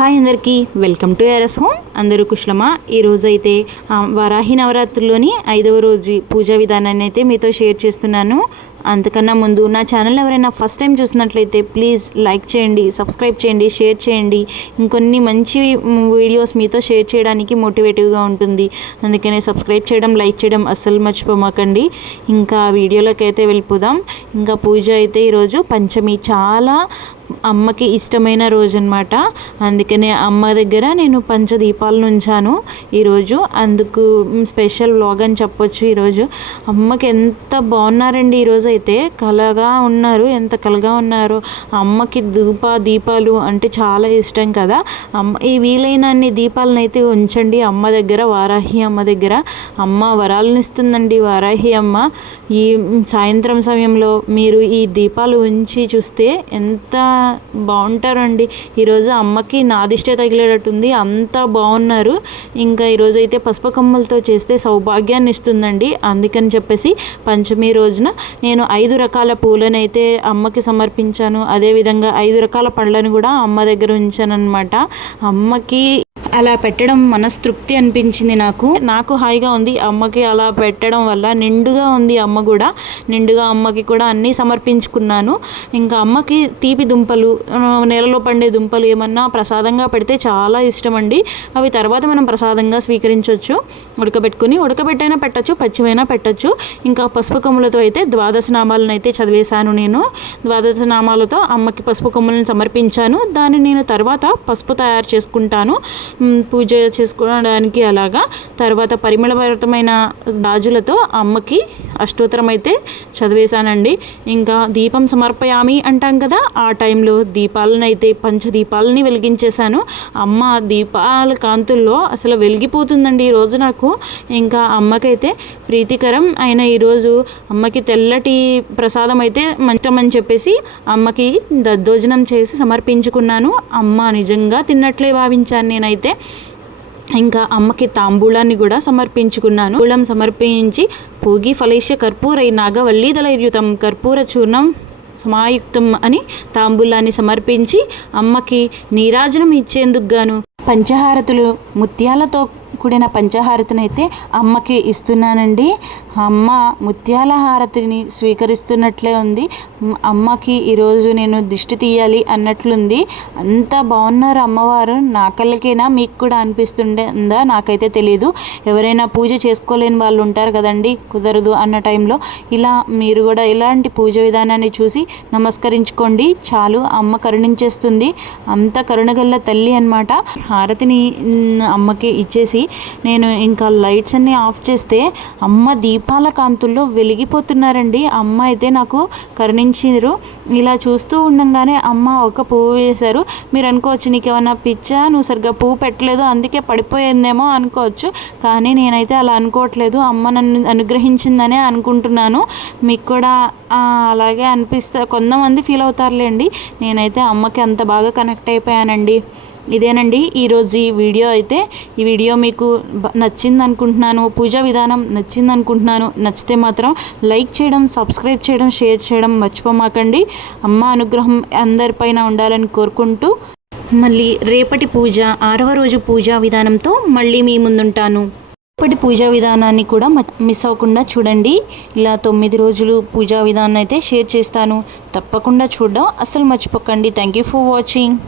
Hi అందరికీ welcome to RS home. అందరూ కుశలమా? ఈరోజు అయితే వారాహి నవరాత్రుల్లోని 5వ రోజు పూజా విధానాన్ని అయితే మీతో షేర్ చేస్తున్నాను. అంతకన్నా ముందు నా ఛానల్ ఎవరైనా ఫస్ట్ టైం చూసినట్లయితే ప్లీజ్ లైక్ చేయండి, సబ్స్క్రైబ్ చేయండి, షేర్ చేయండి. ఇంకొన్ని మంచి వీడియోస్ మీతో షేర్ చేయడానికి మోటివేటివ్గా ఉంటుంది. అందుకనే సబ్స్క్రైబ్ చేయడం, లైక్ చేయడం అస్సలు మర్చిపోమాకండి. ఇంకా వీడియోలోకి అయితే వెళ్ళిపోదాం. ఇంకా పూజ అయితే ఈరోజు పంచమి, చాలా అమ్మకి ఇష్టమైన రోజు అనమాట. అందుకనే అమ్మ దగ్గర నేను పంచదీపాలను ఉంచాను ఈరోజు. అందుకు స్పెషల్ వ్లాగ్ అని చెప్పొచ్చు. ఈరోజు అమ్మకి ఎంత బాగున్నారండి. ఈరోజు అయితే కలగా ఉన్నారు. ఎంత కలగా ఉన్నారో. అమ్మకి దీపాలు అంటే చాలా ఇష్టం కదా. ఈ వీలైనన్ని దీపాలను అయితే ఉంచండి అమ్మ దగ్గర, వారాహి అమ్మ దగ్గర. అమ్మ వరాలను ఇస్తుందండి వారాహి అమ్మ. ఈ సాయంత్రం సమయంలో మీరు ఈ దీపాలు ఉంచి చూస్తే ఎంత బాగుంటారండి. ఈరోజు అమ్మకి నాదిష్టే తగిలేటట్టుంది, అంతా బాగున్నారు. ఇంకా ఈరోజు అయితే పసుపు కొమ్మలతో చేస్తే సౌభాగ్యాన్ని ఇస్తుందండి. అందుకని చెప్పేసి పంచమి రోజున నేను 5 రకాల పూలను అయితే అమ్మకి సమర్పించాను. అదేవిధంగా 5 రకాల పళ్ళను కూడా అమ్మ దగ్గర ఉంచాను అనమాట. అమ్మకి అలా పెట్టడం మనస్తృప్తి అనిపించింది. నాకు హాయిగా ఉంది. అమ్మకి అలా పెట్టడం వల్ల నిండుగా ఉంది. అమ్మ కూడా నిండుగా అమ్మకి కూడా అన్నీ సమర్పించుకున్నాను. ఇంకా అమ్మకి తీపి దుంపలు, నేలలో పండే దుంపలు ఏమన్నా ప్రసాదంగా పెడితే చాలా ఇష్టం అండి. అవి తర్వాత మనం ప్రసాదంగా స్వీకరించవచ్చు. ఉడకబెట్టైనా పెట్టచ్చు, పచ్చివైనా పెట్టచ్చు. ఇంకా పసుపు కొమ్ములతో అయితే 12 నామాలను అయితే చదివేశాను నేను. 12 నామాలతో అమ్మకి పసుపు కొమ్ములను సమర్పించాను. దాన్ని నేను తర్వాత పసుపు తయారు చేసుకుంటాను పూజ చేసుకోవడానికి. అలాగా తర్వాత పరిమళభరితమైన గాజులతో అమ్మకి అష్టోత్తరం అయితే చదివేశానండి. ఇంకా దీపం సమర్పయామి అంటాం కదా, ఆ టైంలో దీపాలను అయితే పంచదీపాలని వెలిగించేశాను. అమ్మ దీపాల కాంతుల్లో అసలు వెలిగిపోతుందండి ఈరోజు నాకు. ఇంకా అమ్మకైతే ప్రీతికరం అయిన ఈరోజు అమ్మకి తెల్లటి ప్రసాదం అయితే మంచిమని చెప్పేసి అమ్మకి దద్దోజనం చేసి సమర్పించుకున్నాను. అమ్మ నిజంగా తిన్నట్లే భావించాను నేనైతే. ఇంకా అమ్మకి తాంబూలాన్ని కూడా సమర్పించుకున్నాను. తాంబూలం సమర్పించి పూగి ఫలైష్య కర్పూరై నాగవల్లీదళైర్యుతం కర్పూర చూర్ణం సమాయుక్తం అని తాంబూలాన్ని సమర్పించి అమ్మకి నీరాజనం ఇచ్చేందుకు గాను పంచహారతులు, ముత్యాలతో కూడిన పంచహారతిని అయితే అమ్మకి ఇస్తున్నానండి. అమ్మ ముత్యాల హారతిని స్వీకరిస్తున్నట్లే ఉంది. అమ్మకి ఈరోజు నేను దిష్టి తీయాలి అన్నట్లుంది. అంత బాగున్నారు అమ్మవారు. నా కళ్ళకేనా, మీకు కూడా అనిపిస్తుందా నాకైతే తెలియదు. ఎవరైనా పూజ చేసుకోలేని వాళ్ళు ఉంటారు కదండి, కుదరదు అన్న టైంలో ఇలా మీరు కూడా ఇలాంటి పూజ విధానాన్ని చూసి నమస్కరించుకోండి చాలు. అమ్మ కరుణించేస్తుంది. అంత కరుణగల్ల తల్లి అన్నమాట. హారతిని అమ్మకి ఇచ్చేసి నేను ఇంకా లైట్స్ అన్నీ ఆఫ్ చేస్తే అమ్మ దీపాల కాంతుల్లో వెలిగిపోతున్నారండి. అమ్మ అయితే నాకు కరుణించారు. ఇలా చూస్తూ ఉండగానే అమ్మ ఒక పువ్వు వేశారు. మీరు అనుకోవచ్చు, నీకేమన్నా పిచ్చా, నువ్వు సరిగ్గా పువ్వు పెట్టలేదు అందుకే పడిపోయిందేమో అనుకోవచ్చు. కానీ నేనైతే అలా అనుకోవట్లేదు. అమ్మ నన్ను అనుగ్రహించిందనే అనుకుంటున్నాను. మీకు కూడా అలాగే కొంతమంది ఫీల్ అవుతారులేండి. నేనైతే అమ్మకి అంత బాగా కనెక్ట్ అయిపోయానండి. ఇదేనండి ఈరోజు ఈ వీడియో అయితే. ఈ వీడియో మీకు నచ్చింది అనుకుంటున్నాను. పూజా విధానం నచ్చింది అనుకుంటున్నాను. నచ్చితే మాత్రం లైక్ చేయడం, సబ్స్క్రైబ్ చేయడం, షేర్ చేయడం మర్చిపోమాకండి. అమ్మ అనుగ్రహం అందరిపైన ఉండాలని కోరుకుంటూ మళ్ళీ రేపటి పూజ 6వ రోజు పూజా విధానంతో మళ్ళీ మీ ముందుంటాను. రేపటి పూజా విధానాన్ని కూడా మిస్ అవ్వకుండా చూడండి. ఇలా 9 రోజులు పూజా విధానాన్ని అయితే షేర్ చేస్తాను. తప్పకుండా చూడడం అస్సలు మర్చిపోకండి. Thank you for watching.